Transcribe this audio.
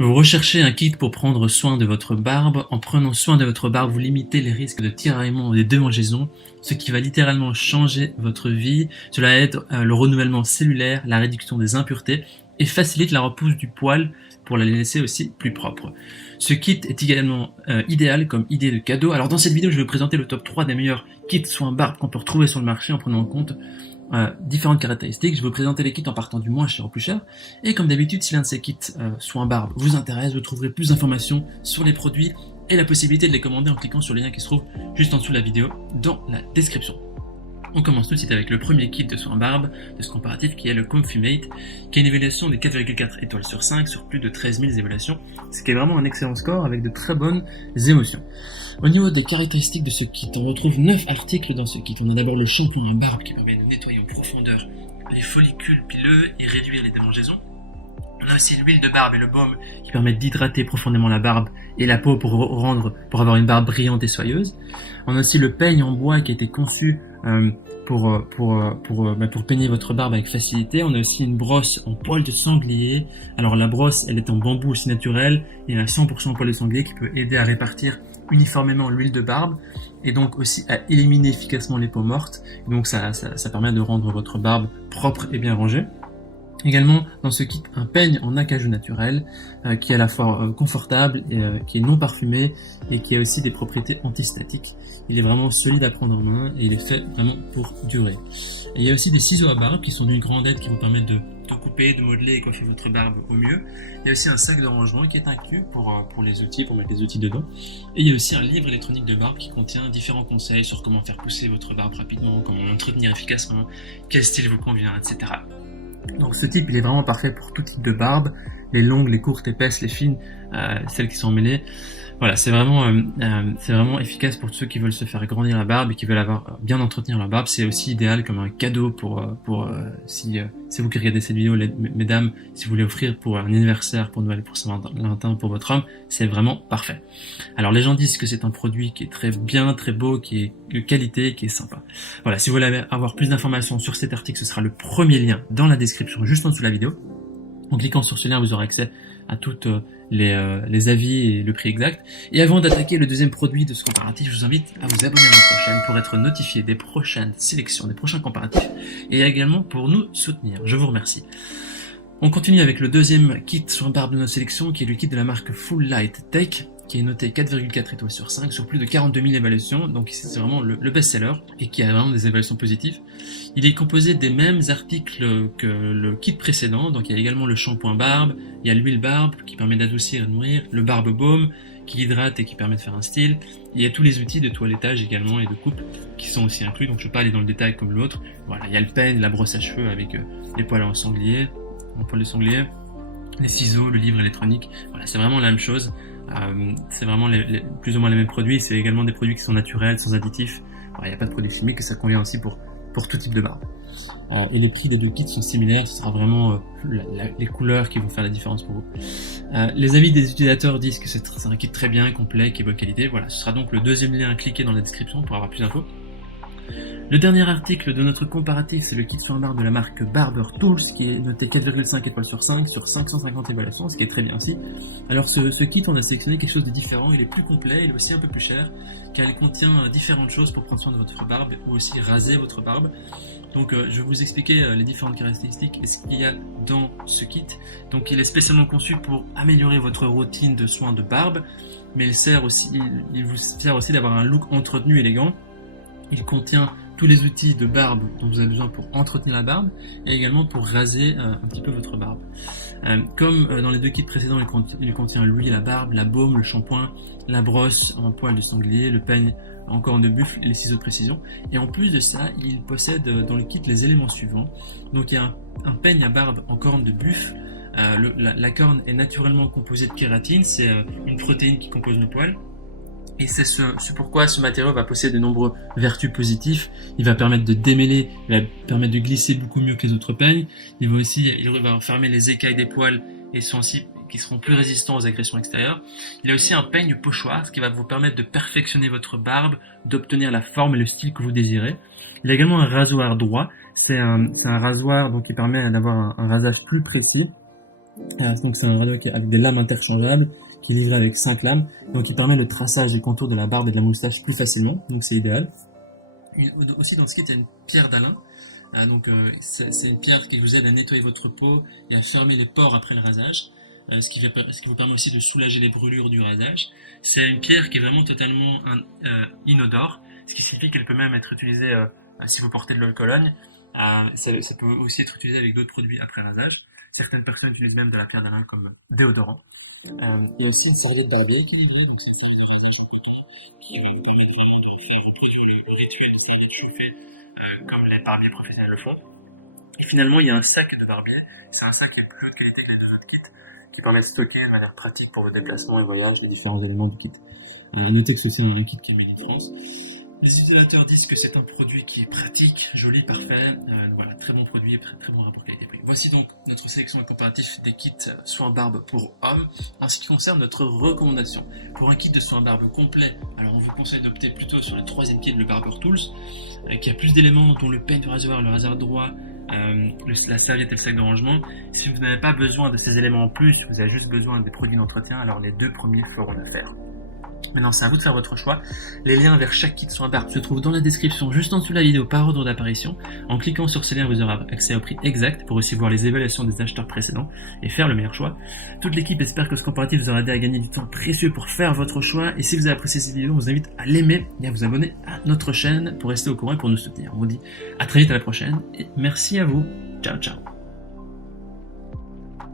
Vous recherchez un kit pour prendre soin de votre barbe. En prenant soin de votre barbe, vous limitez les risques de tiraillement ou de démangeaison, ce qui va littéralement changer votre vie. Cela aide le renouvellement cellulaire, la réduction des impuretés et facilite la repousse du poil pour la laisser aussi plus propre. Ce kit est également idéal comme idée de cadeau. Alors dans cette vidéo, je vais vous présenter le top 3 des meilleurs kits soins barbe qu'on peut retrouver sur le marché en prenant en compte différentes caractéristiques. Je vais vous présenter les kits en partant du moins cher au plus cher. Et comme d'habitude, si l'un de ces kits soins barbe vous intéresse, vous trouverez plus d'informations sur les produits et la possibilité de les commander en cliquant sur les liens qui se trouvent juste en dessous de la vidéo dans la description. On commence tout de suite avec le premier kit de soins barbe de ce comparatif qui est le Comfumate, qui a une évaluation de 4,4 étoiles sur 5 sur plus de 13 000 évaluations, ce qui est vraiment un excellent score avec de très bonnes émotions. Au niveau des caractéristiques de ce kit, on retrouve 9 articles dans ce kit. On a d'abord le shampoing à barbe qui permet de nettoyer en profondeur les follicules pileux et réduire les démangeaisons. On a aussi l'huile de barbe et le baume qui permettent d'hydrater profondément la barbe et la peau pour avoir une barbe brillante et soyeuse. On a aussi le peigne en bois qui a été conçu pour peigner votre barbe avec facilité. On a aussi une brosse en poil de sanglier. Alors la brosse, elle est en bambou aussi naturel et elle a 100% en poil de sanglier qui peut aider à répartir uniformément l'huile de barbe et donc aussi à éliminer efficacement les peaux mortes. Et donc ça permet de rendre votre barbe propre et bien rangée. Également dans ce kit un peigne en acajou naturel qui est à la fois confortable, et, qui est non parfumé et qui a aussi des propriétés antistatiques. Il est vraiment solide à prendre en main et il est fait vraiment pour durer. Et il y a aussi des ciseaux à barbe qui sont d'une grande aide qui vous permettent de couper, de modeler et coiffer votre barbe au mieux. Il y a aussi un sac de rangement qui est inclus pour les outils, pour mettre les outils dedans. Et il y a aussi un livre électronique de barbe qui contient différents conseils sur comment faire pousser votre barbe rapidement, comment l'entretenir efficacement, quel style vous convient, etc. Donc ce type il est vraiment parfait pour tout type de barbe, les longues, les courtes, épaisses, les fines, celles qui sont mêlées. Voilà, c'est vraiment efficace pour ceux qui veulent se faire grandir la barbe et qui veulent bien entretenir leur barbe. C'est aussi idéal comme un cadeau si vous qui regardez cette vidéo, mesdames, si vous voulez offrir pour un anniversaire, pour Noël, pour Saint-Valentin, pour votre homme, c'est vraiment parfait. Alors les gens disent que c'est un produit qui est très bien, très beau, qui est de qualité, qui est sympa. Voilà, si vous voulez avoir plus d'informations sur cet article, ce sera le premier lien dans la description, juste en dessous de la vidéo. En cliquant sur ce lien, vous aurez accès à toutes les avis et le prix exact. Et avant d'attaquer le deuxième produit de ce comparatif, je vous invite à vous abonner à notre chaîne pour être notifié des prochaines sélections, des prochains comparatifs, et également pour nous soutenir. Je vous remercie. On continue avec le deuxième kit soin barbe de notre sélection, qui est le kit de la marque Full Light Take, qui est noté 4,4 étoiles sur 5 sur plus de 42 000 évaluations, donc c'est vraiment le best-seller et qui a vraiment des évaluations positives. Il est composé des mêmes articles que le kit précédent, donc il y a également le shampoing barbe, il y a l'huile barbe qui permet d'adoucir et de nourrir, le barbe baume qui hydrate et qui permet de faire un style, il y a tous les outils de toilettage également et de coupe qui sont aussi inclus, donc je ne vais pas aller dans le détail comme l'autre. Voilà, il y a le peigne, la brosse à cheveux avec les poils en poil de sanglier, les ciseaux, le livre électronique, voilà, c'est vraiment la même chose. C'est vraiment plus ou moins les mêmes produits. C'est également des produits qui sont naturels, sans additifs. Il n'y a pas de produits chimiques et ça convient aussi pour tout type de barbe. Et les prix des deux kits sont similaires. Ce sera vraiment les couleurs qui vont faire la différence pour vous. Les avis des utilisateurs disent que c'est un kit très bien, complet, qui est bonne qualité. Voilà, ce sera donc le deuxième lien à cliquer dans la description pour avoir plus d'infos. Le dernier article de notre comparatif, c'est le kit soin barbe de la marque Barber Tools, qui est noté 4,5 étoiles sur 5 sur 550 évaluations, ce qui est très bien aussi. Alors ce kit, on a sélectionné quelque chose de différent, il est plus complet, il est aussi un peu plus cher, car il contient différentes choses pour prendre soin de votre barbe ou aussi raser votre barbe. Donc je vais vous expliquer les différentes caractéristiques et ce qu'il y a dans ce kit. Donc il est spécialement conçu pour améliorer votre routine de soins de barbe, mais il vous sert aussi d'avoir un look entretenu élégant. Il contient tous les outils de barbe dont vous avez besoin pour entretenir la barbe et également pour raser un petit peu votre barbe. Comme dans les deux kits précédents, il contient l'huile à barbe, la baume, le shampoing, la brosse en poil de sanglier, le peigne en corne de buffle et les ciseaux de précision. Et en plus de ça, il possède dans le kit les éléments suivants. Donc il y a un peigne à barbe en corne de buffle. La corne est naturellement composée de kératine, c'est une protéine qui compose le poil. Et c'est pourquoi ce matériau va posséder de nombreuses vertus positives. Il va permettre de démêler, il va permettre de glisser beaucoup mieux que les autres peignes. Il va fermer les écailles des poils et qui seront plus résistants aux agressions extérieures. Il a aussi un peigne pochoir, ce qui va vous permettre de perfectionner votre barbe, d'obtenir la forme et le style que vous désirez. Il a également un rasoir droit. C'est un rasoir donc qui permet d'avoir un rasage plus précis. Donc c'est un rasoir avec des lames interchangeables qui est livré avec 5 lames, donc il permet le traçage des contours de la barbe et de la moustache plus facilement, donc c'est idéal. Aussi dans ce kit, il y a une pierre d'Alain. C'est une pierre qui vous aide à nettoyer votre peau et à fermer les pores après le rasage, ce qui vous permet aussi de soulager les brûlures du rasage. C'est une pierre qui est vraiment totalement inodore, ce qui signifie qu'elle peut même être utilisée si vous portez de l'eau de Cologne. Ça peut aussi être utilisé avec d'autres produits après rasage. Certaines personnes utilisent même de la pierre d'Alain comme déodorant. Il y a aussi une serviette barbier qui est livrée, donc c'est une serviette de rasage qui va vous permettre vraiment de faire le rituel, c'est un rituel fait comme les barbiers professionnels le font. Et finalement, il y a un sac de barbier. C'est un sac qui est plus haute qualité que les 2 autres kits, qui permet de stocker de manière pratique pour vos déplacements et voyages les différents éléments du kit. À noter que c'est un kit qui est made in France. Les utilisateurs disent que c'est un produit qui est pratique, joli, parfait. Voilà, très bon produit, très bon rapport qualité-prix. Voici donc notre sélection et comparatif des kits soins barbe pour hommes. En ce qui concerne notre recommandation, pour un kit de soins barbe complet, alors on vous conseille d'opter plutôt sur le 3e kit, le Barber Tools, qui a plus d'éléments dont le peigne du rasoir, le rasoir droit, la serviette et le sac de rangement. Si vous n'avez pas besoin de ces éléments en plus, vous avez juste besoin des produits d'entretien, alors les 2 premiers feront l'affaire. Maintenant, c'est à vous de faire votre choix. Les liens vers chaque kit soin barbe se trouvent dans la description juste en dessous de la vidéo par ordre d'apparition. En cliquant sur ces liens, vous aurez accès au prix exact pour aussi voir les évaluations des acheteurs précédents et faire le meilleur choix. Toute l'équipe espère que ce comparatif vous aura aidé à gagner du temps précieux pour faire votre choix. Et si vous avez apprécié cette vidéo, on vous invite à l'aimer et à vous abonner à notre chaîne pour rester au courant et pour nous soutenir. On vous dit à très vite à la prochaine et merci à vous. Ciao, ciao.